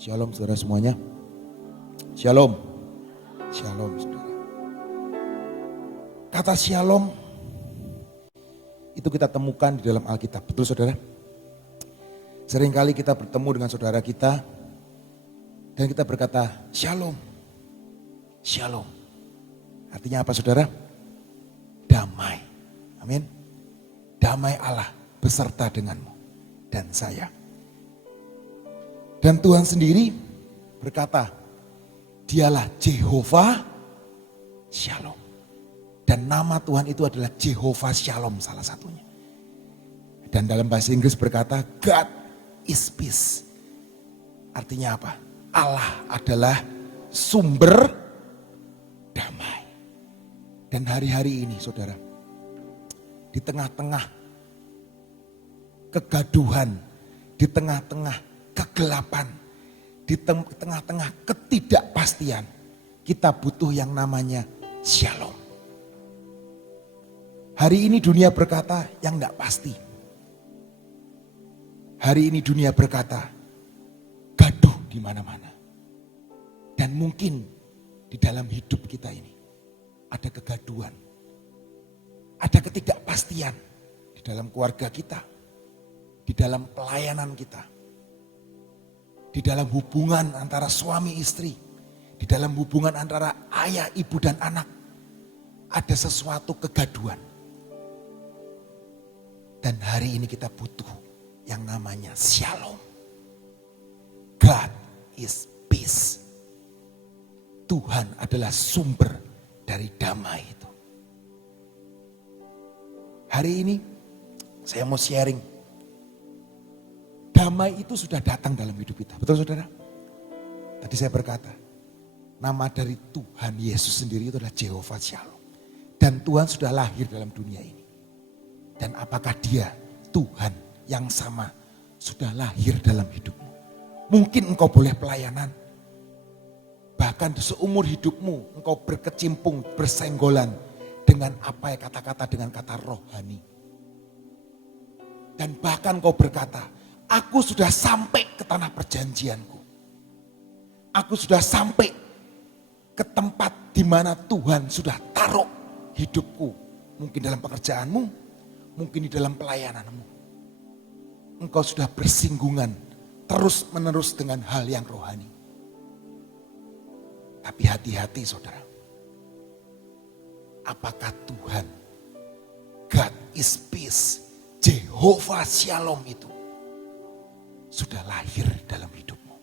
Shalom saudara semuanya. Shalom. Shalom saudara. Kata shalom itu kita temukan di dalam Alkitab. Betul saudara? Seringkali kita bertemu dengan saudara kita dan kita berkata shalom. Shalom. Artinya apa saudara? Damai. Amin. Damai Allah beserta denganmu dan saya. Dan Tuhan sendiri berkata, dialah Jehovah Shalom. Dan nama Tuhan itu adalah Jehovah Shalom salah satunya. Dan dalam bahasa Inggris berkata, God is peace. Artinya apa? Allah adalah sumber damai. Dan hari-hari ini saudara, di tengah-tengah kegaduhan, di tengah-tengah kegelapan, di tengah-tengah ketidakpastian, kita butuh yang namanya shalom. Hari ini dunia berkata yang tidak pasti. Hari ini dunia berkata gaduh di mana-mana. Dan mungkin di dalam hidup kita ini ada kegaduhan, ada ketidakpastian di dalam keluarga kita, di dalam pelayanan kita, di dalam hubungan antara suami istri, di dalam hubungan antara ayah, ibu dan anak. Ada sesuatu kegaduhan. Dan hari ini kita butuh yang namanya shalom. God is peace. Tuhan adalah sumber dari damai itu. Hari ini saya mau sharing. Damai itu sudah datang dalam hidup kita. Betul saudara? Tadi saya berkata, nama dari Tuhan Yesus sendiri itu adalah Jehovah Shalom. Dan Tuhan sudah lahir dalam dunia ini. Dan apakah dia, Tuhan yang sama, sudah lahir dalam hidupmu? Mungkin engkau boleh pelayanan. Bahkan seumur hidupmu engkau berkecimpung, bersenggolan dengan apa ya kata-kata dengan kata rohani. Dan bahkan engkau berkata, aku sudah sampai ke tanah perjanjianku. Aku sudah sampai ke tempat di mana Tuhan sudah taruh hidupku. Mungkin dalam pekerjaanmu, mungkin di dalam pelayananmu. Engkau sudah bersinggungan terus menerus dengan hal yang rohani. Tapi hati-hati saudara. Apakah Tuhan, God is peace, Jehovah Shalom itu sudah lahir dalam hidupmu?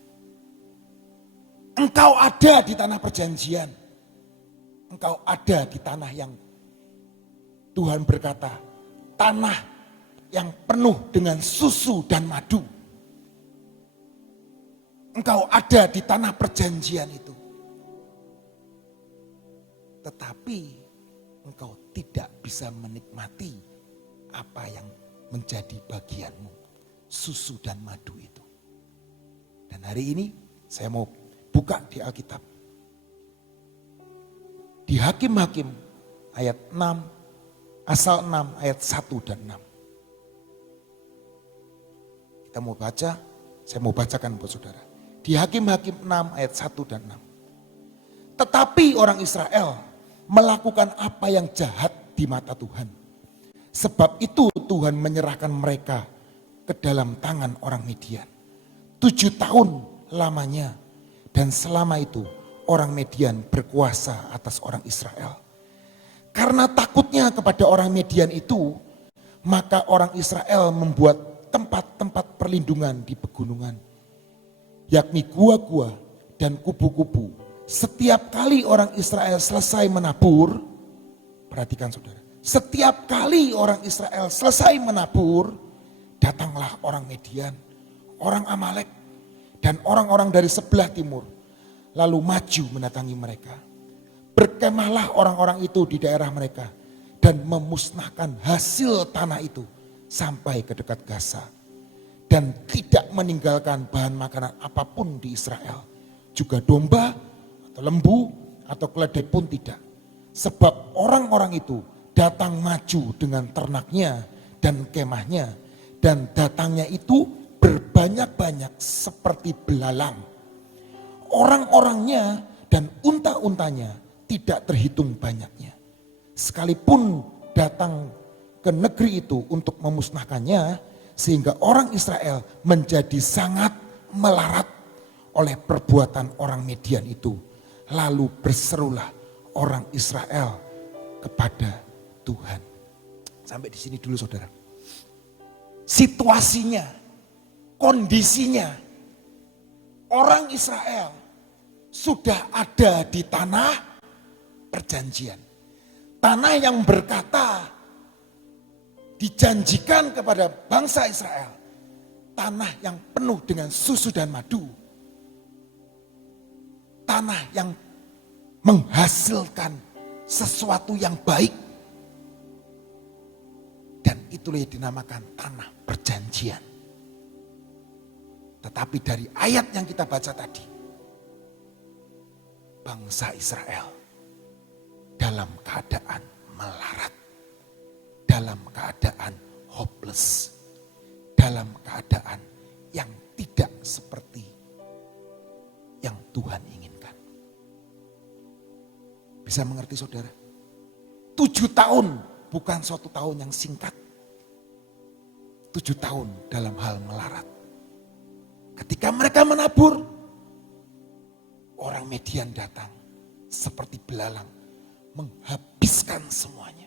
Engkau ada di tanah perjanjian. Engkau ada di tanah yang Tuhan berkata, tanah yang penuh dengan susu dan madu. Engkau ada di tanah perjanjian itu. Tetapi engkau tidak bisa menikmati apa yang menjadi bagianmu. Susu dan madu itu. Dan hari ini saya mau buka di Alkitab. Di Hakim-Hakim ayat 6, asal 6 ayat 1 dan 6. Kita mau baca, saya mau bacakan buat saudara. Di Hakim-Hakim 6 ayat 1 dan 6. Tetapi orang Israel melakukan apa yang jahat di mata Tuhan. Sebab itu Tuhan menyerahkan mereka ke dalam tangan orang Midian. 7 tahun lamanya. Dan selama itu orang Midian berkuasa atas orang Israel. Karena takutnya kepada orang Midian itu, maka orang Israel membuat tempat-tempat perlindungan di pegunungan. Yakni gua-gua dan kubu-kubu. Setiap kali orang Israel selesai menabur, perhatikan saudara. Setiap kali orang Israel selesai menabur, datanglah orang Midian, orang Amalek, dan orang-orang dari sebelah timur. Lalu maju mendatangi mereka. Berkemahlah orang-orang itu di daerah mereka. Dan memusnahkan hasil tanah itu sampai ke dekat Gaza. Dan tidak meninggalkan bahan makanan apapun di Israel. Juga domba, atau lembu, atau keledai pun tidak. Sebab orang-orang itu datang maju dengan ternaknya dan kemahnya. Dan datangnya itu berbanyak-banyak seperti belalang orang-orangnya dan unta-untanya tidak terhitung banyaknya. Sekalipun datang ke negeri itu untuk memusnahkannya, sehingga orang Israel menjadi sangat melarat oleh perbuatan orang Midian itu. Lalu berserulah orang Israel kepada Tuhan. Sampai di sini dulu saudara. Situasinya, kondisinya, orang Israel sudah ada di tanah perjanjian. Tanah yang berkata dijanjikan kepada bangsa Israel. Tanah yang penuh dengan susu dan madu. Tanah yang menghasilkan sesuatu yang baik. Dan itulah yang dinamakan tanah perjanjian. Tetapi dari ayat yang kita baca tadi, bangsa Israel dalam keadaan melarat, dalam keadaan hopeless, dalam keadaan yang tidak seperti yang Tuhan inginkan. Bisa mengerti saudara? 7 tahun bukan suatu tahun yang singkat. 7 tahun dalam hal melarat. Ketika mereka menabur, orang Midian datang seperti belalang menghabiskan semuanya.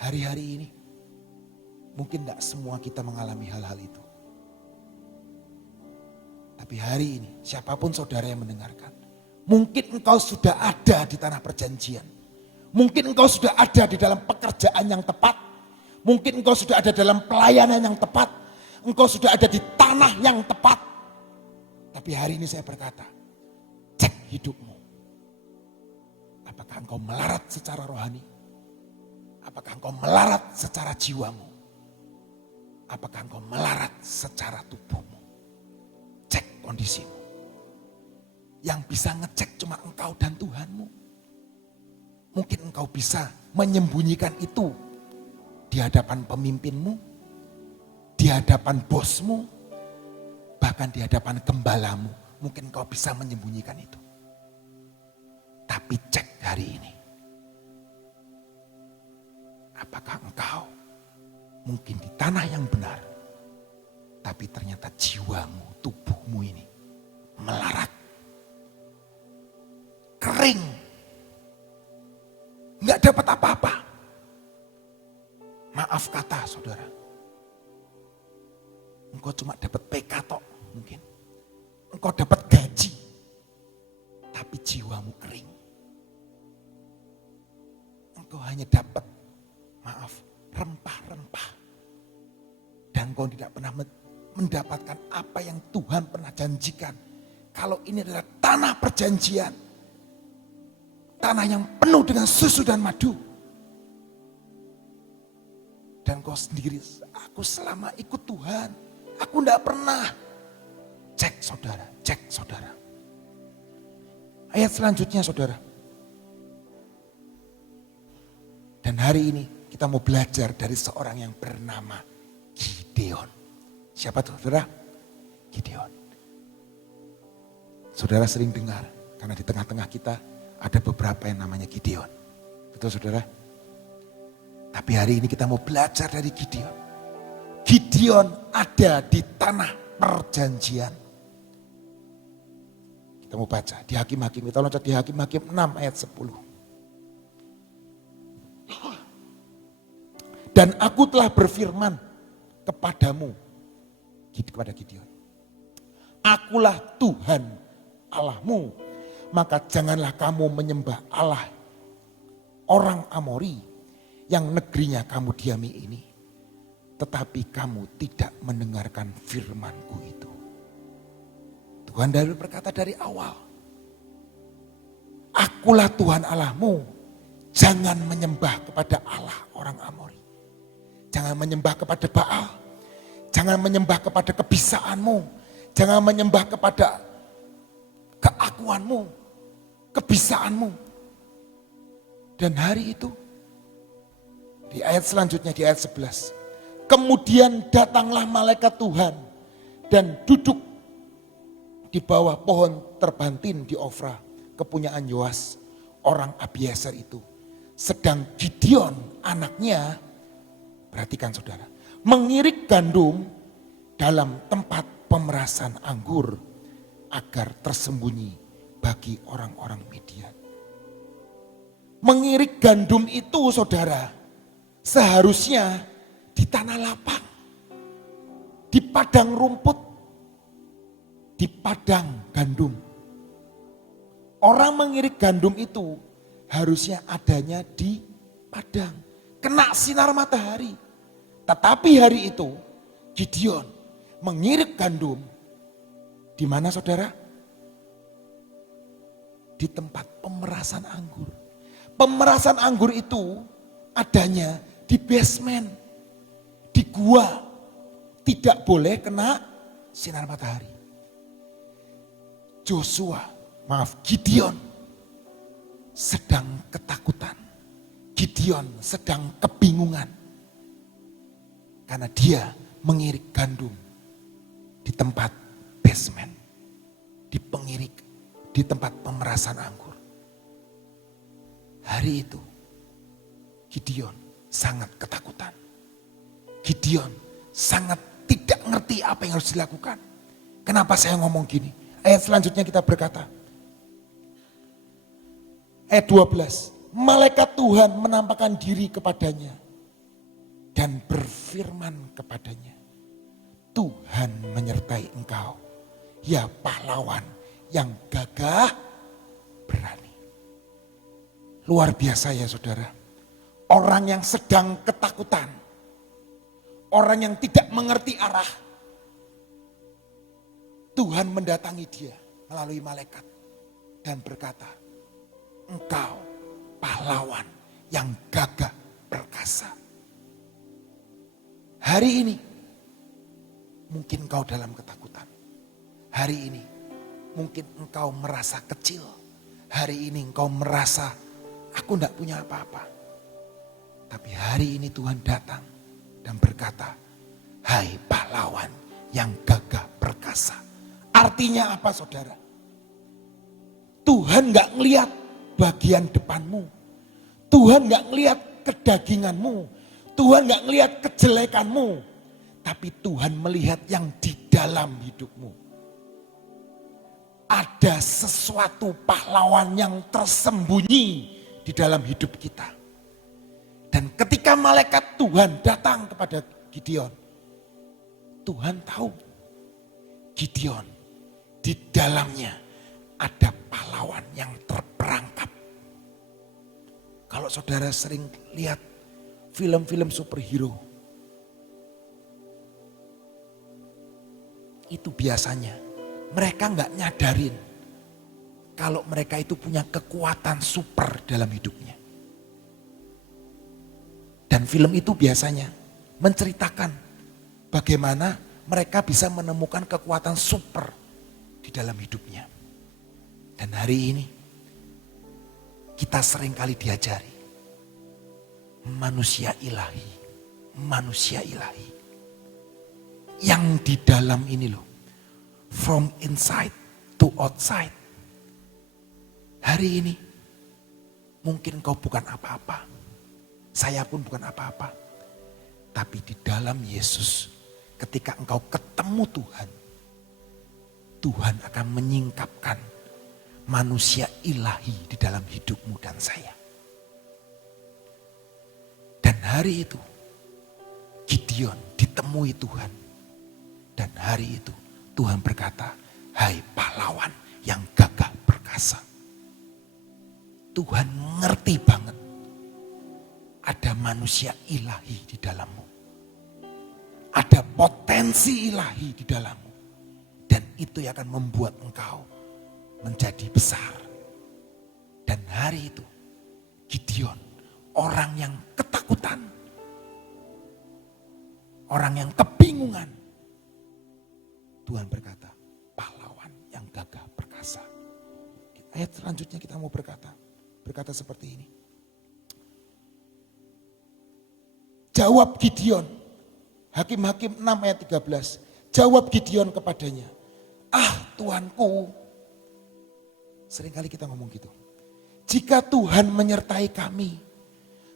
Hari-hari ini mungkin tidak semua kita mengalami hal-hal itu. Tapi hari ini siapapun saudara yang mendengarkan, mungkin engkau sudah ada di tanah perjanjian. Mungkin engkau sudah ada di dalam pekerjaan yang tepat. Mungkin engkau sudah ada dalam pelayanan yang tepat. Engkau sudah ada di tanah yang tepat. Tapi hari ini saya berkata, cek hidupmu. Apakah engkau melarat secara rohani? Apakah engkau melarat secara jiwamu? Apakah engkau melarat secara tubuhmu? Cek kondisimu. Yang bisa ngecek cuma engkau dan Tuhanmu. Mungkin engkau bisa menyembunyikan itu di hadapan pemimpinmu, di hadapan bosmu, bahkan di hadapan gembalamu. Mungkin engkau bisa menyembunyikan itu. Tapi cek hari ini. Apakah engkau mungkin di tanah yang benar, tapi ternyata jiwamu, tubuhmu ini melarat, kering, nggak dapat apa-apa. Maaf kata saudara, engkau cuma dapat PK tok mungkin, engkau dapat gaji, tapi jiwamu kering. Engkau hanya dapat, maaf, rempah-rempah. Dan kau tidak pernah mendapatkan apa yang Tuhan pernah janjikan. Kalau ini adalah tanah perjanjian. Tanah yang penuh dengan susu dan madu. Dan kau sendiri, aku selama ikut Tuhan, aku tidak pernah. Cek saudara, cek saudara. Ayat selanjutnya saudara. Dan hari ini kita mau belajar dari seorang yang bernama Gideon. Siapa tuh saudara? Gideon. Saudara sering dengar, karena di tengah-tengah kita ada beberapa yang namanya Gideon. Betul saudara? Tapi hari ini kita mau belajar dari Gideon. Gideon ada di tanah perjanjian. Kita mau baca di Hakim-Hakim. Kita loncat di Hakim-Hakim 6 ayat 10. Dan aku telah berfirman kepadamu, kepada Gideon. Akulah Tuhan Allahmu, maka janganlah kamu menyembah Allah orang Amori yang negerinya kamu diami ini. Tetapi kamu tidak mendengarkan firmanku itu. Tuhan dari berkata dari awal, akulah Tuhan Allahmu, jangan menyembah kepada Allah orang Amori. Jangan menyembah kepada Baal. Jangan menyembah kepada kebisaanmu. Jangan menyembah kepada keakuanmu, kebisaanmu. Dan hari itu, di ayat selanjutnya, di ayat 11. Kemudian datanglah malaikat Tuhan dan duduk di bawah pohon terbantin di Ofra, kepunyaan Yoas, orang Abiezer itu. Sedang Gideon anaknya, perhatikan saudara, mengirik gandum dalam tempat pemerasan anggur agar tersembunyi bagi orang-orang Midian. Mengirik gandum itu saudara, seharusnya di tanah lapang, di padang rumput, di padang gandum. Orang mengirik gandum itu harusnya adanya di padang, kena sinar matahari. Tetapi hari itu Gideon mengirik gandum di mana saudara? Di tempat pemerasan anggur. Pemerasan anggur itu adanya di basement, di gua, tidak boleh kena sinar matahari. Gideon sedang ketakutan. Gideon sedang kebingungan. Karena dia mengirik gandum di tempat basement, di tempat pemerasan anggur. Hari itu Gideon sangat ketakutan. Gideon sangat tidak ngerti apa yang harus dilakukan. Kenapa saya ngomong gini? Ayat selanjutnya kita berkata, ayat 12, malaikat Tuhan menampakkan diri kepadanya dan berfirman kepadanya, Tuhan menyertai engkau, ya pahlawan yang gagah berani. Luar biasa ya saudara, orang yang sedang ketakutan, orang yang tidak mengerti arah, Tuhan mendatangi dia melalui malaikat dan berkata, engkau pahlawan yang gagah perkasa. Hari ini mungkin engkau dalam ketakutan. Hari ini mungkin engkau merasa kecil. Hari ini engkau merasa aku tidak punya apa-apa. Tapi hari ini Tuhan datang dan berkata, hai pahlawan yang gagah perkasa. Artinya apa saudara? Tuhan gak ngelihat bagian depanmu. Tuhan gak ngelihat kedaginganmu. Tuhan gak ngelihat kejelekanmu. Tapi Tuhan melihat yang di dalam hidupmu. Ada sesuatu pahlawan yang tersembunyi di dalam hidup kita. Dan ketika malaikat Tuhan datang kepada Gideon, Tuhan tahu Gideon di dalamnya ada pahlawan yang terperangkap. Kalau saudara sering lihat film-film superhero, itu biasanya mereka nggak nyadarin kalau mereka itu punya kekuatan super dalam hidupnya. Dan film itu biasanya menceritakan bagaimana mereka bisa menemukan kekuatan super di dalam hidupnya. Dan hari ini kita seringkali diajari manusia ilahi, manusia ilahi. Yang di dalam ini loh, from inside to outside. Hari ini mungkin kau bukan apa-apa, saya pun bukan apa-apa. Tapi di dalam Yesus, ketika engkau ketemu Tuhan, Tuhan akan menyingkapkan manusia ilahi di dalam hidupmu dan saya. Dan hari itu Gideon ditemui Tuhan. Dan hari itu Tuhan berkata, hai pahlawan yang gagah perkasa. Tuhan ngerti banget ada manusia ilahi di dalammu. Ada potensi ilahi di dalammu. Dan itu yang akan membuat engkau menjadi besar. Dan hari itu Gideon, orang yang ketakutan, orang yang kebingungan, Tuhan berkata, pahlawan yang gagah perkasa. Ayat selanjutnya kita mau berkata seperti ini. Jawab Gideon, Hakim-Hakim 6 ayat 13. Jawab Gideon kepadanya, Ah Tuhanku. Seringkali kita ngomong gitu. Jika Tuhan menyertai kami,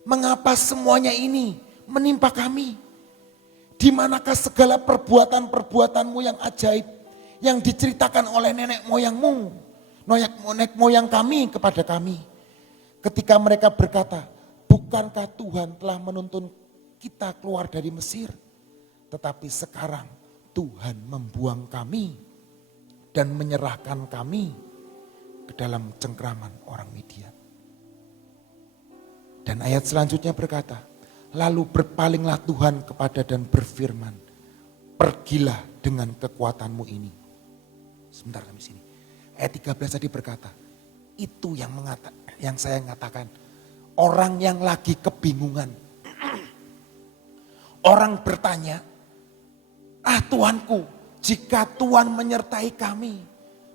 mengapa semuanya ini menimpa kami? Di manakah segala perbuatan-perbuatanmu yang ajaib yang diceritakan oleh nenek moyangmu, nenek moyang kami kepada kami? Ketika mereka berkata, bukankah Tuhan telah menuntun kita keluar dari Mesir? Tetapi sekarang Tuhan membuang kami dan menyerahkan kami ke dalam cengkraman orang Midian. Dan ayat selanjutnya berkata, lalu berpalinglah Tuhan kepada dan berfirman, pergilah dengan kekuatanmu ini. Sebentar kami sini. Ayat 13 tadi berkata, itu yang saya katakan, orang yang lagi kebingungan. Orang bertanya, ah Tuanku, jika Tuhan menyertai kami,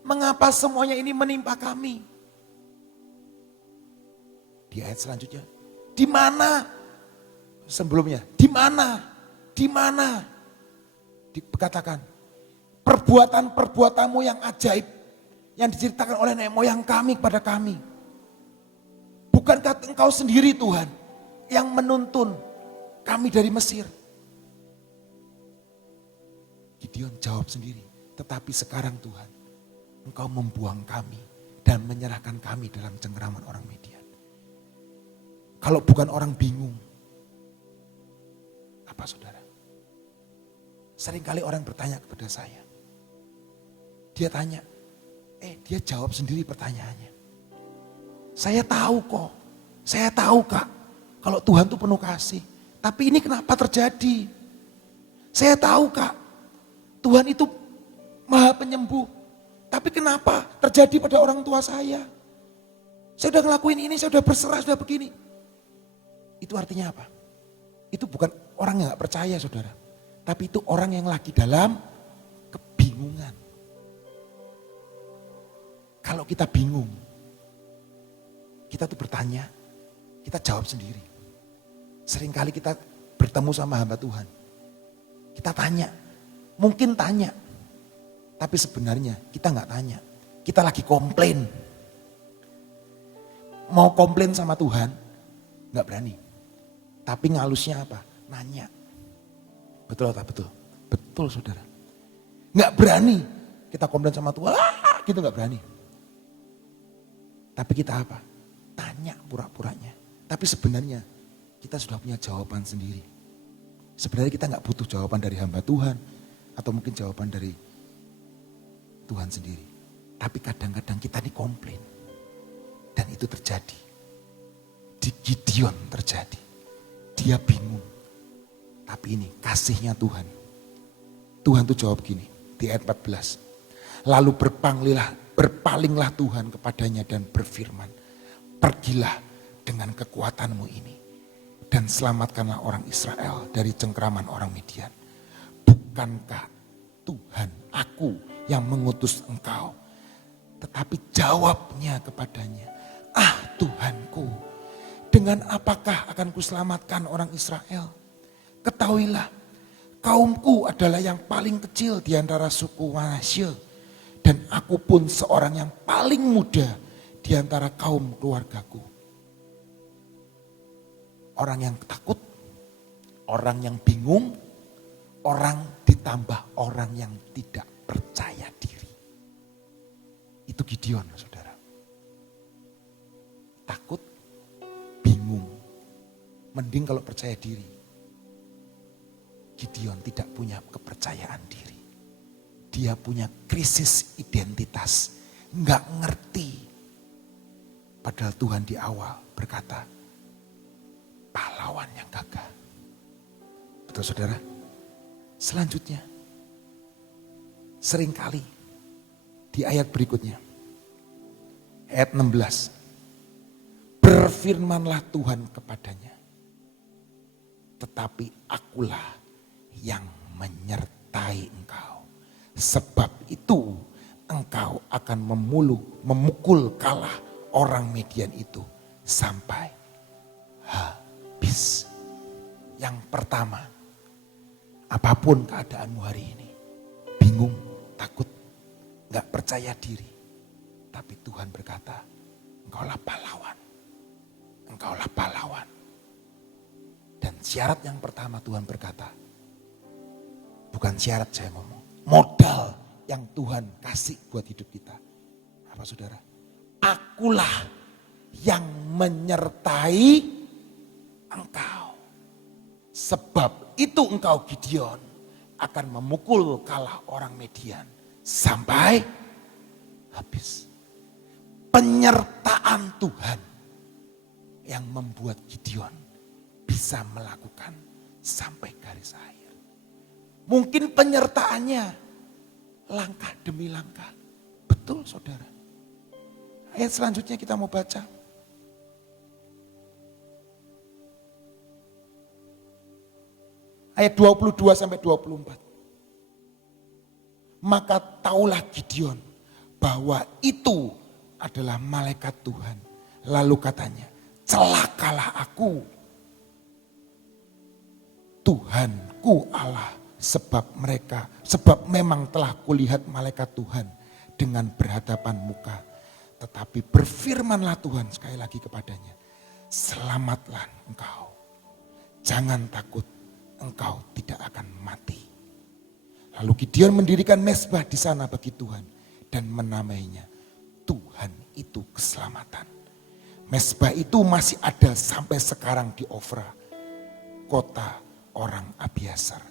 mengapa semuanya ini menimpa kami? Di ayat selanjutnya, di mana? Sebelumnya, di mana? Di mana? Dikatakan, perbuatan-perbuatanmu yang ajaib, yang diceritakan oleh nenek moyang kami kepada kami. Bukankah engkau sendiri Tuhan, yang menuntun kami dari Mesir? Gideon jawab sendiri, tetapi sekarang Tuhan, engkau membuang kami dan menyerahkan kami dalam cengkeraman orang Midian. Kalau bukan orang bingung, apa saudara? Seringkali orang bertanya kepada saya. Dia tanya, dia jawab sendiri pertanyaannya. Saya tahu kok, saya tahu Kak, kalau Tuhan itu penuh kasih. Tapi ini kenapa terjadi? Saya tahu Kak, Tuhan itu maha penyembuh. Tapi kenapa terjadi pada orang tua saya? Saya udah ngelakuin ini, saya udah berserah, sudah begini. Itu artinya apa? Itu bukan orang yang gak percaya saudara. Tapi itu orang yang lagi dalam kebingungan. Kalau kita bingung, kita tuh bertanya, kita jawab sendiri. Seringkali kita bertemu sama hamba Tuhan. Kita tanya, mungkin tanya. Tapi sebenarnya kita gak tanya. Kita lagi komplain. Mau komplain sama Tuhan, gak berani. Tapi ngalusnya apa? Nanya. Betul atau betul? Betul saudara. Gak berani kita komplain sama Tuhan, gitu gak berani. Tapi kita apa? Tanya pura-puranya. Tapi sebenarnya kita sudah punya jawaban sendiri. Sebenarnya kita gak butuh jawaban dari hamba Tuhan. Atau mungkin jawaban dari Tuhan sendiri. Tapi kadang-kadang kita ini komplain. Dan itu terjadi. Di Gideon terjadi. Dia bingung. Tapi ini kasihnya Tuhan. Tuhan tuh jawab gini di ayat 14. Lalu berpalinglah Tuhan kepadanya dan berfirman. Pergilah dengan kekuatanmu ini. Dan selamatkanlah orang Israel dari cengkraman orang Midian. Bukankah Tuhan aku yang mengutus engkau? Tetapi jawabnya kepadanya. Ah Tuhanku, dengan apakah akan kuselamatkan orang Israel? Ketahuilah, kaumku adalah yang paling kecil di antara suku Manasye. Dan aku pun seorang yang paling muda di antara kaum keluargaku. Orang yang takut, orang yang bingung, orang ditambah orang yang tidak percaya diri. Itu Gideon saudara. Takut, bingung. Mending kalau percaya diri. Gideon tidak punya kepercayaan diri. Dia punya krisis identitas. Nggak ngerti. Padahal Tuhan di awal berkata, pahlawan yang gagah. Betul saudara? Selanjutnya, seringkali di ayat berikutnya, ayat 16, berfirmanlah Tuhan kepadanya, tetapi akulah yang menyertai engkau. Sebab itu engkau akan memukul kalah orang Midian itu sampai habis. Yang pertama, apapun keadaanmu hari ini, bingung, takut, nggak percaya diri. Tapi Tuhan berkata, engkaulah pahlawan. Engkaulah pahlawan. Dan syarat yang pertama Tuhan berkata, bukan syarat saya ngomong, modal yang Tuhan kasih buat hidup kita. Apa saudara? Akulah yang menyertai engkau. Sebab itu engkau Gideon akan memukul kalah orang Median sampai habis. Penyertaan Tuhan yang membuat Gideon bisa melakukan sampai garis akhir. Mungkin penyertaannya langkah demi langkah. Betul saudara. Ayat selanjutnya kita mau baca. Ayat 22 sampai 24. Maka taulah Gideon bahwa itu adalah malaikat Tuhan. Lalu katanya, celakalah aku, Tuhanku Allah, sebab memang telah kulihat malaikat Tuhan dengan berhadapan muka. Tetapi berfirmanlah Tuhan sekali lagi kepadanya, selamatlah engkau, jangan takut, engkau tidak akan mati. Lalu Gideon mendirikan mezbah di sana bagi Tuhan dan menamainya Tuhan itu keselamatan. Mezbah itu masih ada sampai sekarang di Ofra, kota orang Abiasar.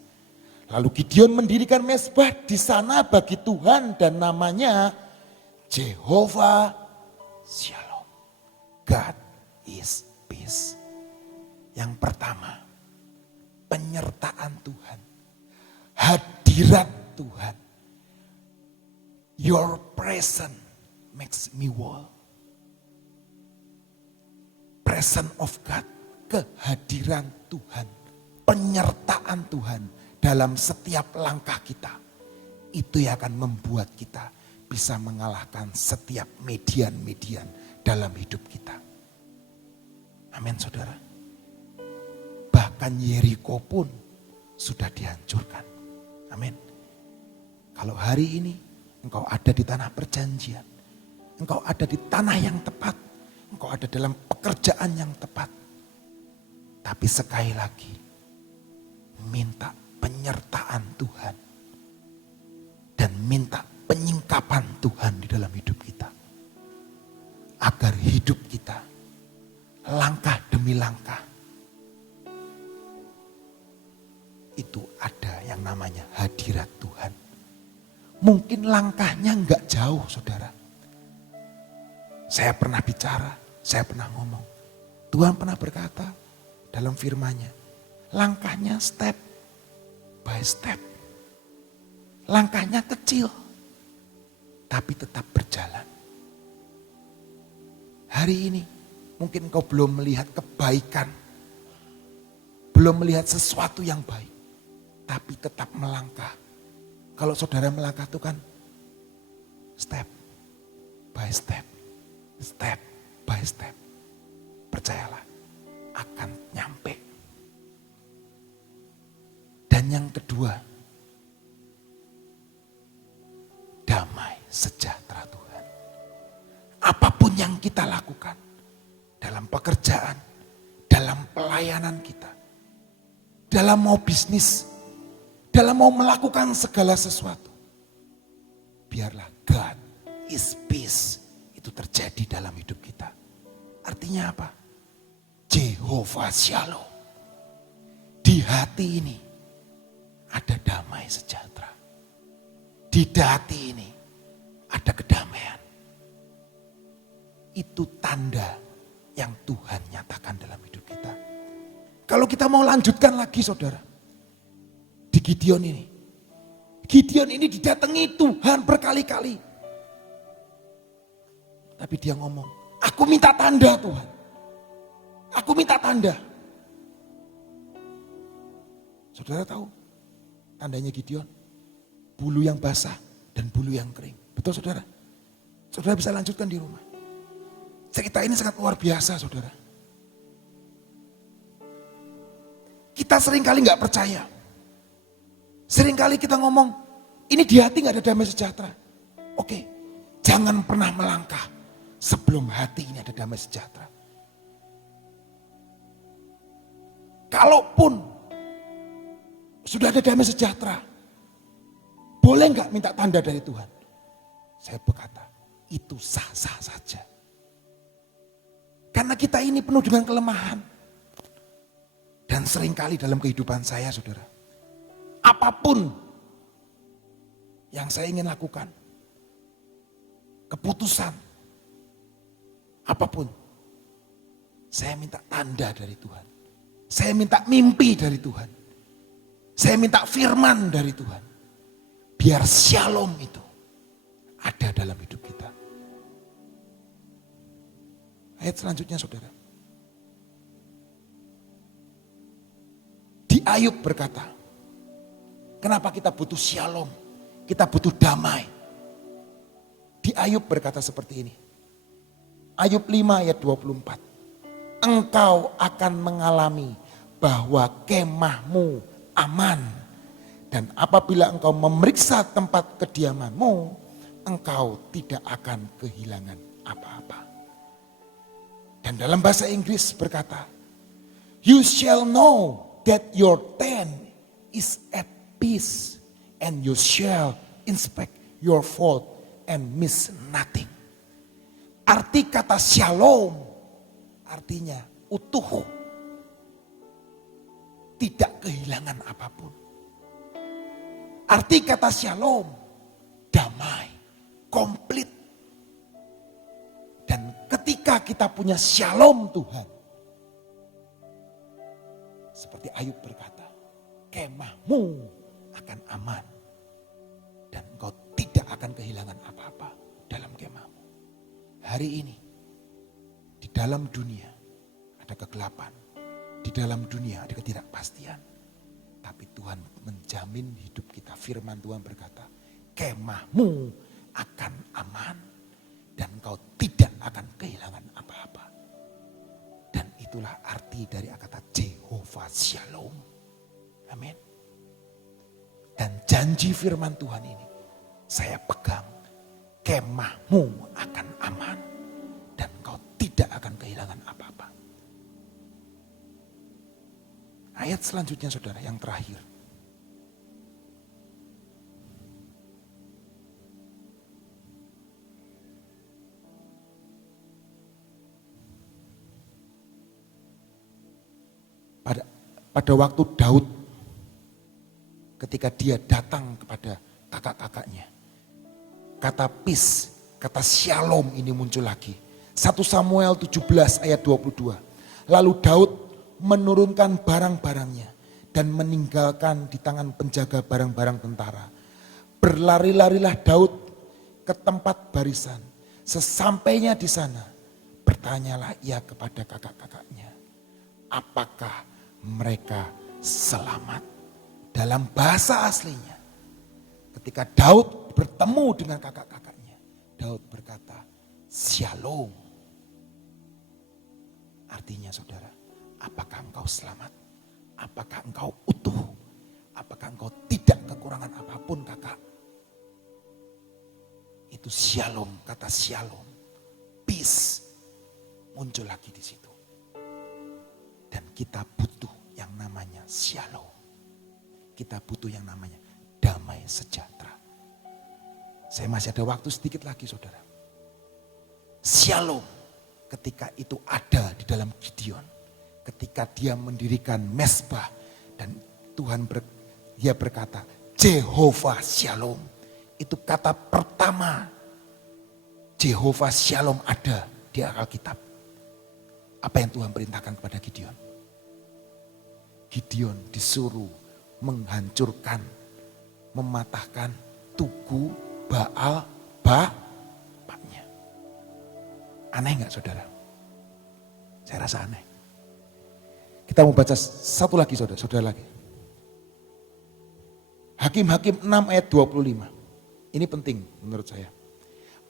Lalu Gideon mendirikan mezbah di sana bagi Tuhan dan namanya Jehovah Shalom. God is peace. Yang pertama, penyertaan Tuhan. Hadirat Tuhan. Your presence makes me whole. Presence of God, kehadiran Tuhan, penyertaan Tuhan dalam setiap langkah kita. Itu yang akan membuat kita bisa mengalahkan setiap median-median dalam hidup kita. Amin saudara. Bahkan Yeriko pun sudah dihancurkan. Amin. Kalau hari ini engkau ada di tanah perjanjian, engkau ada di tanah yang tepat, engkau ada dalam pekerjaan yang tepat. Tapi sekali lagi, minta penyertaan Tuhan. Dan minta penyingkapan Tuhan di dalam hidup kita. Agar hidup kita, langkah demi langkah, itu ada yang namanya hadirat Tuhan. Mungkin langkahnya enggak jauh saudara. Saya pernah bicara, saya pernah ngomong. Tuhan pernah berkata dalam firman-Nya, langkahnya step by step. Langkahnya kecil, tapi tetap berjalan. Hari ini mungkin engkau belum melihat kebaikan, belum melihat sesuatu yang baik, tapi tetap melangkah. Kalau saudara melangkah itu kan step by step, step by step. Percayalah, akan nyampe. Dan yang kedua, damai sejahtera Tuhan. Apapun yang kita lakukan, dalam pekerjaan, dalam pelayanan kita, dalam mau bisnis, dalam mau melakukan segala sesuatu, biarlah God is peace itu terjadi dalam hidup kita. Artinya apa? Jehovah Shalom. Di hati ini ada damai sejahtera. Di hati ini ada kedamaian. Itu tanda yang Tuhan nyatakan dalam hidup kita. Kalau kita mau lanjutkan lagi saudara, di Gideon ini. Gideon ini didatangi Tuhan berkali-kali. Tapi dia ngomong, aku minta tanda Tuhan. Aku minta tanda. Saudara tahu tandanya Gideon? Bulu yang basah dan bulu yang kering. Betul saudara? Saudara bisa lanjutkan di rumah. Cerita ini sangat luar biasa saudara. Kita seringkali gak percaya. Seringkali kita ngomong, ini di hati gak ada damai sejahtera. Oke, jangan pernah melangkah sebelum hati ini ada damai sejahtera. Kalaupun sudah ada damai sejahtera, boleh nggak minta tanda dari Tuhan? Saya berkata, itu sah-sah saja. Karena kita ini penuh dengan kelemahan. Dan seringkali dalam kehidupan saya, saudara, apapun yang saya ingin lakukan, keputusan, apapun, saya minta tanda dari Tuhan. Saya minta mimpi dari Tuhan. Saya minta firman dari Tuhan. Biar shalom itu ada dalam hidup kita. Ayat selanjutnya, saudara. Di Ayub berkata, kenapa kita butuh shalom? Kita butuh damai. Di Ayub berkata seperti ini. Ayub 5 ayat 24. Engkau akan mengalami bahwa kemahmu aman. Dan apabila engkau memeriksa tempat kediamanmu, engkau tidak akan kehilangan apa-apa. Dan dalam bahasa Inggris berkata, you shall know that your tent is at peace, and you shall inspect your fault and miss nothing. Arti kata shalom artinya utuh, tidak kehilangan apapun. Arti kata shalom, damai, komplit. Dan ketika kita punya shalom Tuhan, seperti Ayub berkata, kemahmu akan aman. Dan engkau tidak akan kehilangan apa-apa dalam kemahmu. Hari ini, di dalam dunia ada kegelapan. Di dalam dunia ada ketidakpastian. Tapi Tuhan menjamin hidup kita. Firman Tuhan berkata, kemahmu akan aman. Dan engkau tidak akan kehilangan apa-apa. Dan itulah arti dari kata Jehovah Shalom. Amin. Dan janji firman Tuhan ini saya pegang. Kemahmu akan aman. Dan engkau tidak akan kehilangan apa-apa. Ayat selanjutnya, saudara, yang terakhir. Pada waktu Daud, ketika dia datang kepada kakak-kakaknya, kata peace, kata shalom ini muncul lagi. 1 Samuel 17 ayat 22. Lalu Daud menurunkan barang-barangnya dan meninggalkan di tangan penjaga barang-barang tentara. Berlari-larilah Daud ke tempat barisan. Sesampainya di sana, bertanyalah ia kepada kakak-kakaknya, apakah mereka selamat? Dalam bahasa aslinya, ketika Daud bertemu dengan kakak-kakaknya, Daud berkata, shalom. Artinya, saudara, apakah engkau selamat? Apakah engkau utuh? Apakah engkau tidak kekurangan apapun, kakak? Itu shalom, kata shalom. Peace muncul lagi di situ. Dan kita butuh yang namanya shalom. Kita butuh yang namanya damai sejahtera. Saya masih ada waktu sedikit lagi, saudara. Shalom ketika itu ada di dalam Gideon. Ketika dia mendirikan mezbah dan dia berkata, Jehovah Shalom. Itu kata pertama Jehovah Shalom ada di Alkitab. Apa yang Tuhan perintahkan kepada Gideon? Gideon disuruh menghancurkan, mematahkan tugu Baal bapaknya. Aneh gak, saudara? Saya rasa aneh. Kita mau baca satu lagi, saudara lagi. Hakim-Hakim 6 ayat 25. Ini penting menurut saya.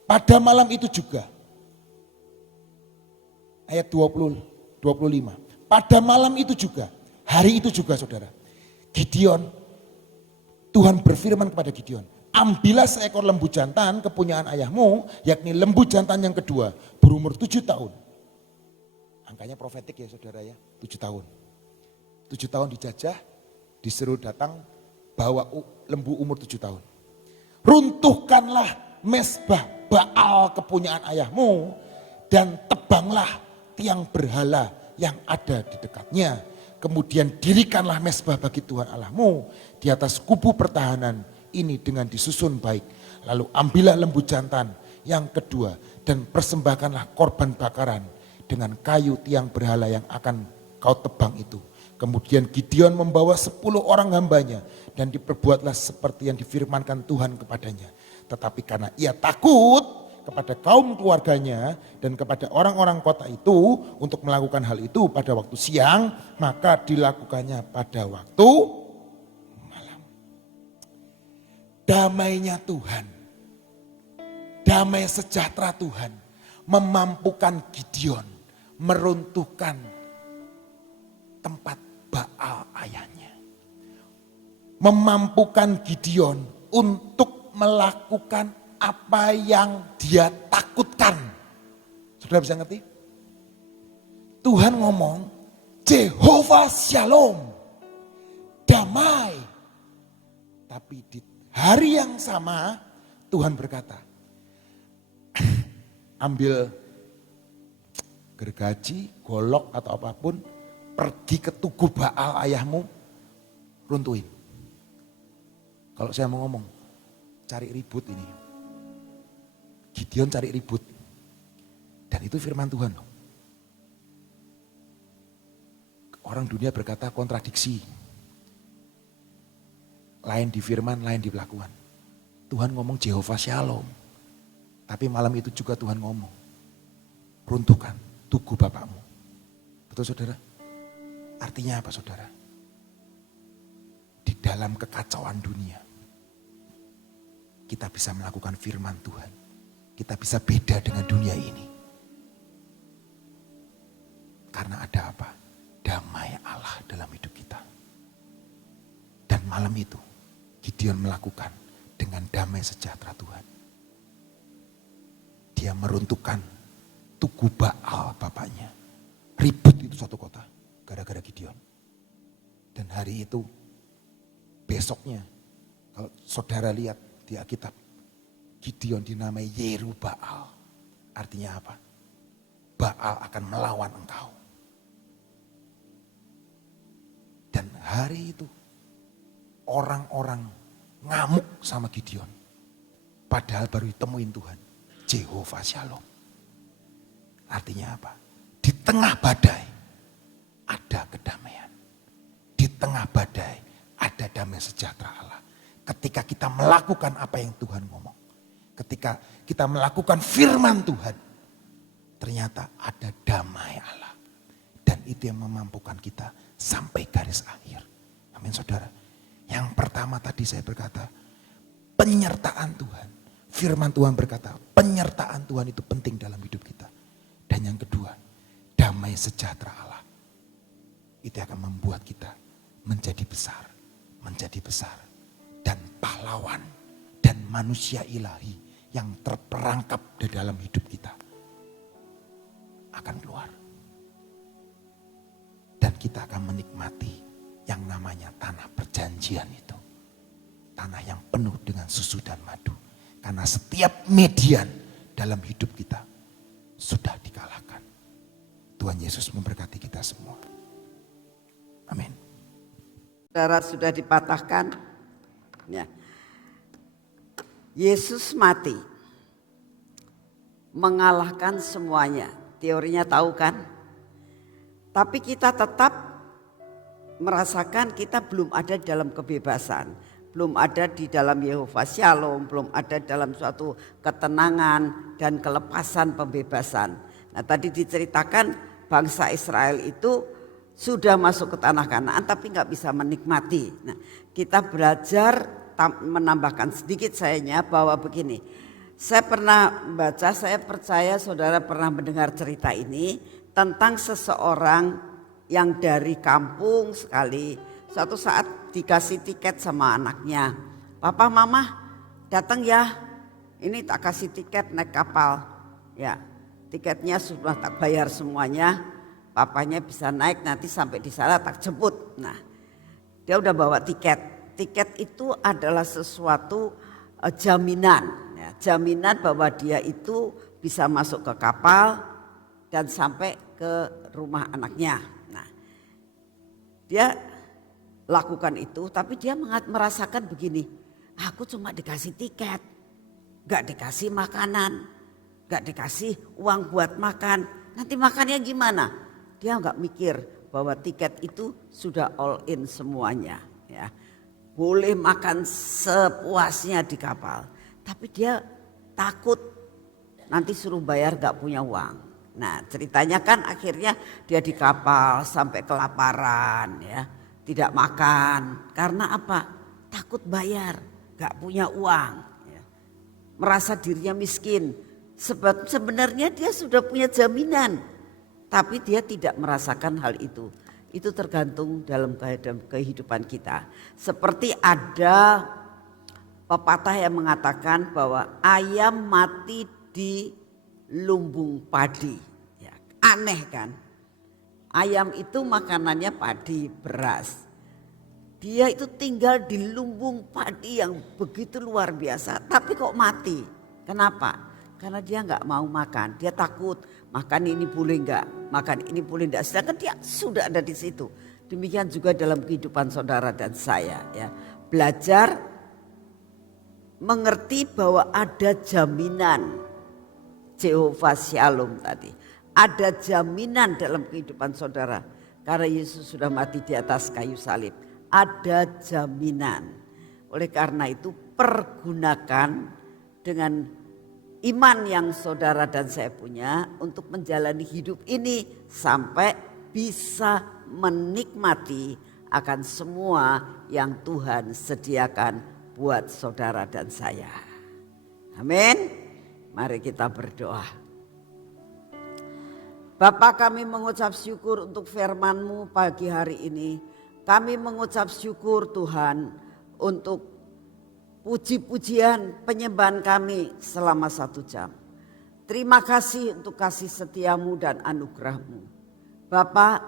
Pada malam itu juga, ayat 25. Pada malam itu juga, hari itu juga, saudara, Gideon, Tuhan berfirman kepada Gideon, ambillah seekor lembu jantan kepunyaan ayahmu, yakni lembu jantan yang kedua, berumur 7 tahun. Angkanya profetik ya saudara ya, 7 tahun. 7 tahun dijajah, disuruh datang bawa lembu umur 7 tahun. Runtuhkanlah mezbah Baal kepunyaan ayahmu dan tebanglah tiang berhala yang ada di dekatnya. Kemudian dirikanlah mezbah bagi Tuhan Allahmu di atas kubu pertahanan ini dengan disusun baik. Lalu ambillah lembu jantan yang kedua dan persembahkanlah korban bakaran dengan kayu tiang berhala yang akan kau tebang itu. Kemudian Gideon membawa 10 orang hambanya dan diperbuatlah seperti yang difirmankan Tuhan kepadanya. Tetapi karena ia takut kepada kaum keluarganya dan kepada orang-orang kota itu untuk melakukan hal itu pada waktu siang, maka dilakukannya pada waktu malam. Damainya Tuhan, damai sejahtera Tuhan memampukan Gideon meruntuhkan tempat Baal ayahnya. Memampukan Gideon untuk melakukan apa yang dia takutkan. Saudara bisa ngerti? Tuhan ngomong, Jehovah Shalom, damai. Tapi di hari yang sama Tuhan berkata, ambil gergaji, golok atau apapun, pergi ke tugu Baal ayahmu, runtuhin. Kalau saya mau ngomong, cari ribut ini. Gideon cari ribut. Dan itu firman Tuhan. Orang dunia berkata kontradiksi. Lain di firman, lain di pelakuan. Tuhan ngomong Jehovah Shalom. Tapi malam itu juga Tuhan ngomong, runtuhkan tugu bapakmu. Betul saudara? Artinya apa saudara? Di dalam kekacauan dunia, kita bisa melakukan firman Tuhan. Kita bisa beda dengan dunia ini. Karena ada apa? Damai Allah dalam hidup kita. Dan malam itu Gideon melakukan dengan damai sejahtera Tuhan. Dia meruntuhkan tugu Baal bapaknya. Ribut itu satu kota gara-gara Gideon. Dan hari itu besoknya kalau saudara lihat di Alkitab, Gideon dinamai Yerubbaal. Artinya apa? Baal akan melawan engkau. Dan hari itu orang-orang ngamuk sama Gideon. Padahal baru ditemuin Tuhan. Jehovah Shalom. Artinya apa? Di tengah badai ada kedamaian. Di tengah badai ada damai sejahtera Allah. Ketika kita melakukan apa yang Tuhan ngomong. Ketika kita melakukan firman Tuhan, ternyata ada damai Allah. Dan itu yang memampukan kita sampai garis akhir. Amin saudara. Yang pertama tadi saya berkata, penyertaan Tuhan. Firman Tuhan berkata, penyertaan Tuhan itu penting dalam hidup kita. Dan yang kedua, damai sejahtera Allah. Itu akan membuat kita menjadi besar. Menjadi besar. Dan pahlawan. Dan manusia ilahi yang terperangkap di dalam hidup kita akan keluar. Dan kita akan menikmati yang namanya tanah perjanjian itu. Tanah yang penuh dengan susu dan madu. Karena setiap median dalam hidup kita sudah dikalahkan. Tuhan Yesus memberkati kita semua. Amin. Saudara sudah dipatahkan. Ya. Yesus mati, mengalahkan semuanya. Teorinya tahu kan? Tapi kita tetap merasakan kita belum ada dalam kebebasan. Belum ada di dalam Yehovah Shalom, belum ada dalam suatu ketenangan dan kelepasan pembebasan. Nah tadi diceritakan bangsa Israel itu sudah masuk ke tanah Kanaan tapi nggak bisa menikmati. Nah kita belajar menambahkan sedikit sayanya bahwa begini, saya pernah baca, saya percaya saudara pernah mendengar cerita ini tentang seseorang yang dari kampung sekali, suatu saat dikasih tiket sama anaknya, papa mama datang ya, ini tak kasih tiket naik kapal. Ya, tiketnya sudah tak bayar semuanya. Papanya bisa naik nanti sampai di sana tak jemput. Nah, dia udah bawa tiket. Tiket itu adalah sesuatu jaminan. Ya, jaminan bahwa dia itu bisa masuk ke kapal dan sampai ke rumah anaknya. Nah, dia lakukan itu, tapi dia merasakan begini, aku cuma dikasih tiket, gak dikasih makanan, gak dikasih uang buat makan, nanti makannya gimana? Dia gak mikir bahwa tiket itu sudah all in semuanya, ya. Boleh makan sepuasnya di kapal, tapi dia takut nanti suruh bayar gak punya uang. Nah, ceritanya kan akhirnya dia di kapal sampai kelaparan, ya. Tidak makan, karena apa? Takut bayar, gak punya uang, ya. Merasa dirinya miskin, sebab sebenarnya dia sudah punya jaminan, tapi dia tidak merasakan hal itu. Itu tergantung dalam kehidupan kita. Seperti ada pepatah yang mengatakan bahwa ayam mati di lumbung padi, ya, aneh kan? Ayam itu makanannya padi, beras. Dia itu tinggal di lumbung padi yang begitu luar biasa, tapi kok mati. Kenapa? Karena dia nggak mau makan, dia takut makan ini boleh nggak, makan ini boleh nggak. Sedangkan dia sudah ada di situ. Demikian juga dalam kehidupan saudara dan saya, ya. Belajar mengerti bahwa ada jaminan Jehovah Shalom tadi. Ada jaminan dalam kehidupan saudara. Karena Yesus sudah mati di atas kayu salib. Ada jaminan. Oleh karena itu pergunakan dengan iman yang saudara dan saya punya untuk menjalani hidup ini sampai bisa menikmati akan semua yang Tuhan sediakan buat saudara dan saya. Amin. Mari kita berdoa. Bapa, kami mengucap syukur untuk firman-Mu pagi hari ini. Kami mengucap syukur Tuhan untuk puji-pujian penyembahan kami selama 1 jam. Terima kasih untuk kasih setiamu dan anugerah-Mu. Bapa,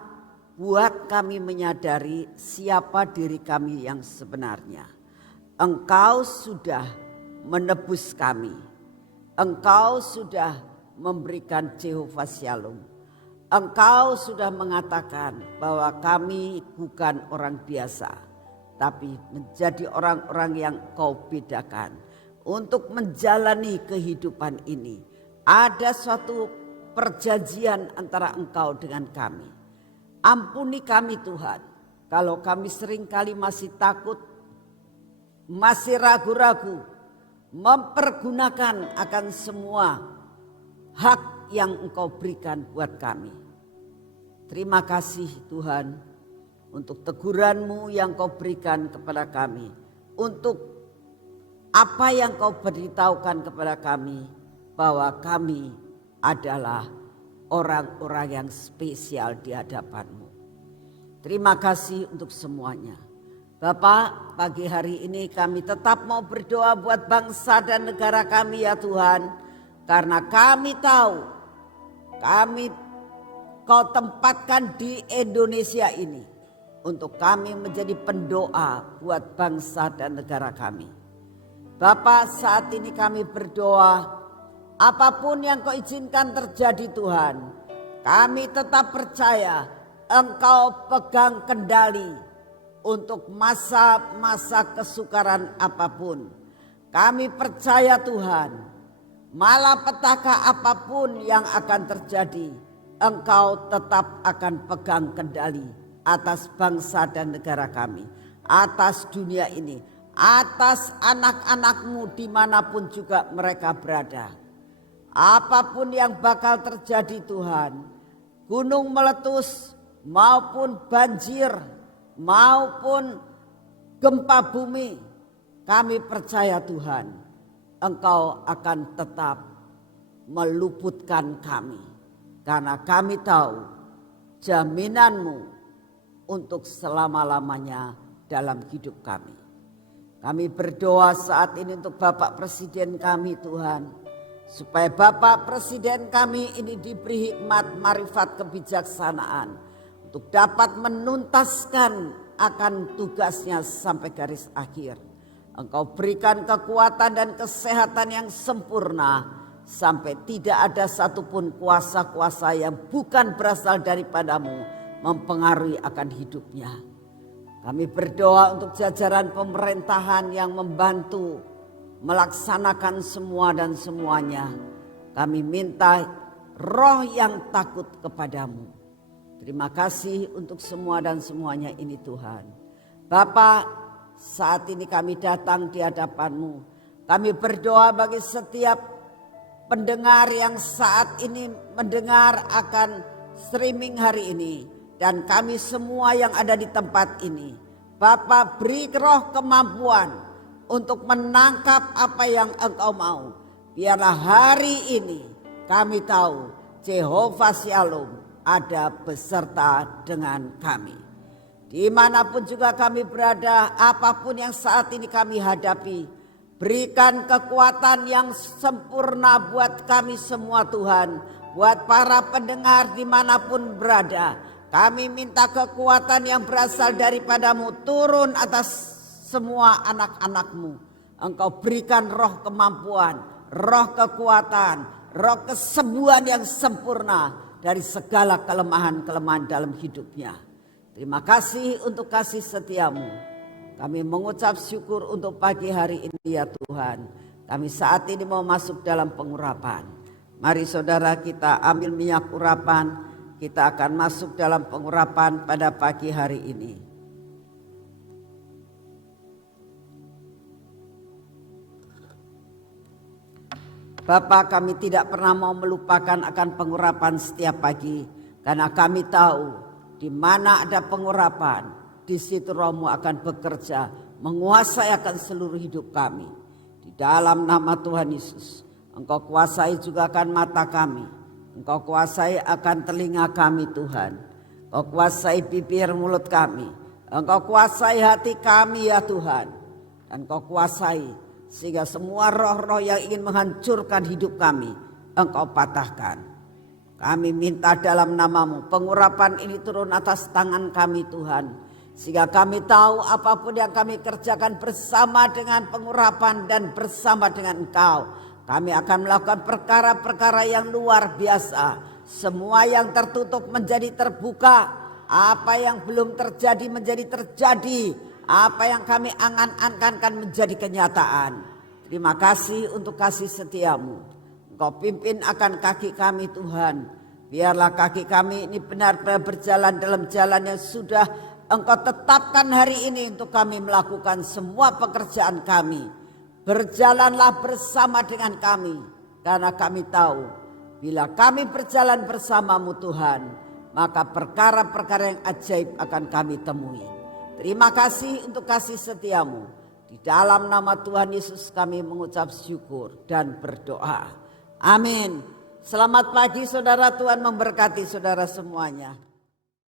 buat kami menyadari siapa diri kami yang sebenarnya. Engkau sudah menebus kami. Engkau sudah memberikan Jehovah Shalom. Engkau sudah mengatakan bahwa kami bukan orang biasa, tapi menjadi orang-orang yang Kau bedakan. Untuk menjalani kehidupan ini, ada suatu perjanjian antara Engkau dengan kami. Ampuni kami Tuhan, kalau kami seringkali masih takut, masih ragu-ragu, mempergunakan akan semua hak yang Engkau berikan buat kami. Terima kasih Tuhan untuk teguran-Mu yang Kau berikan kepada kami. Untuk apa yang Kau beritahukan kepada kami bahwa kami adalah orang-orang yang spesial di hadapan-Mu. Terima kasih untuk semuanya. Bapak, pagi hari ini kami tetap mau berdoa buat bangsa dan negara kami ya Tuhan. Karena kami tahu Kau tempatkan di Indonesia ini untuk kami menjadi pendoa buat bangsa dan negara kami. Bapa, saat ini kami berdoa, apapun yang Kau izinkan terjadi Tuhan, kami tetap percaya Engkau pegang kendali untuk masa-masa kesukaran apapun. Kami percaya Tuhan, malapetaka apapun yang akan terjadi, Engkau tetap akan pegang kendali atas bangsa dan negara kami, atas dunia ini, atas anak-anak-Mu dimanapun juga mereka berada. Apapun yang bakal terjadi Tuhan, gunung meletus maupun banjir maupun gempa bumi, kami percaya Tuhan, Engkau akan tetap meluputkan kami. Karena kami tahu jaminan-Mu untuk selama-lamanya dalam hidup kami. Kami berdoa saat ini untuk Bapak Presiden kami Tuhan. Supaya Bapak Presiden kami ini diberi hikmat, marifat, kebijaksanaan. Untuk dapat menuntaskan akan tugasnya sampai garis akhir. Engkau berikan kekuatan dan kesehatan yang sempurna. Sampai tidak ada satupun kuasa-kuasa yang bukan berasal daripadamu mempengaruhi akan hidupnya. Kami berdoa untuk jajaran pemerintahan yang membantu melaksanakan semua dan semuanya. Kami minta roh yang takut kepadamu. Terima kasih untuk semua dan semuanya ini Tuhan. Bapa, saat ini kami datang di hadapan-Mu. Kami berdoa bagi setiap pendengar yang saat ini mendengar akan streaming hari ini. Dan kami semua yang ada di tempat ini. Bapa, beri roh kemampuan untuk menangkap apa yang Engkau mau. Biarlah hari ini kami tahu Jehovah Shalom ada beserta dengan kami. Dimanapun juga kami berada, apapun yang saat ini kami hadapi, berikan kekuatan yang sempurna buat kami semua Tuhan. Buat para pendengar dimanapun berada. Kami minta kekuatan yang berasal daripadamu turun atas semua anak-anak-Mu. Engkau berikan roh kemampuan, roh kekuatan, roh kesembuhan yang sempurna dari segala kelemahan-kelemahan dalam hidupnya. Terima kasih untuk kasih setiamu. Kami mengucap syukur untuk pagi hari ini ya Tuhan. Kami saat ini mau masuk dalam pengurapan. Mari saudara kita ambil minyak urapan. Kita akan masuk dalam pengurapan pada pagi hari ini. Bapa, kami tidak pernah mau melupakan akan pengurapan setiap pagi. Karena kami tahu di mana ada pengurapan, di situ Roh-Mu akan bekerja, menguasai akan seluruh hidup kami. Di dalam nama Tuhan Yesus, Engkau kuasai juga akan mata kami. Engkau kuasai akan telinga kami Tuhan. Engkau kuasai bibir mulut kami. Engkau kuasai hati kami ya Tuhan. Dan Engkau kuasai sehingga semua roh-roh yang ingin menghancurkan hidup kami Engkau patahkan. Kami minta dalam nama-Mu pengurapan ini turun atas tangan kami Tuhan. Sehingga kami tahu apapun yang kami kerjakan bersama dengan pengurapan dan bersama dengan Engkau. Kami akan melakukan perkara-perkara yang luar biasa. Semua yang tertutup menjadi terbuka. Apa yang belum terjadi menjadi terjadi. Apa yang kami angan-angankan menjadi kenyataan. Terima kasih untuk kasih setiamu. Engkau pimpin akan kaki kami Tuhan. Biarlah kaki kami ini benar-benar berjalan dalam jalan yang sudah Engkau tetapkan hari ini untuk kami melakukan semua pekerjaan kami. Berjalanlah bersama dengan kami, karena kami tahu bila kami berjalan bersama-Mu Tuhan, maka perkara-perkara yang ajaib akan kami temui. Terima kasih untuk kasih setiamu. Di dalam nama Tuhan Yesus kami mengucap syukur dan berdoa. Amin. Selamat pagi saudara, Tuhan memberkati saudara semuanya.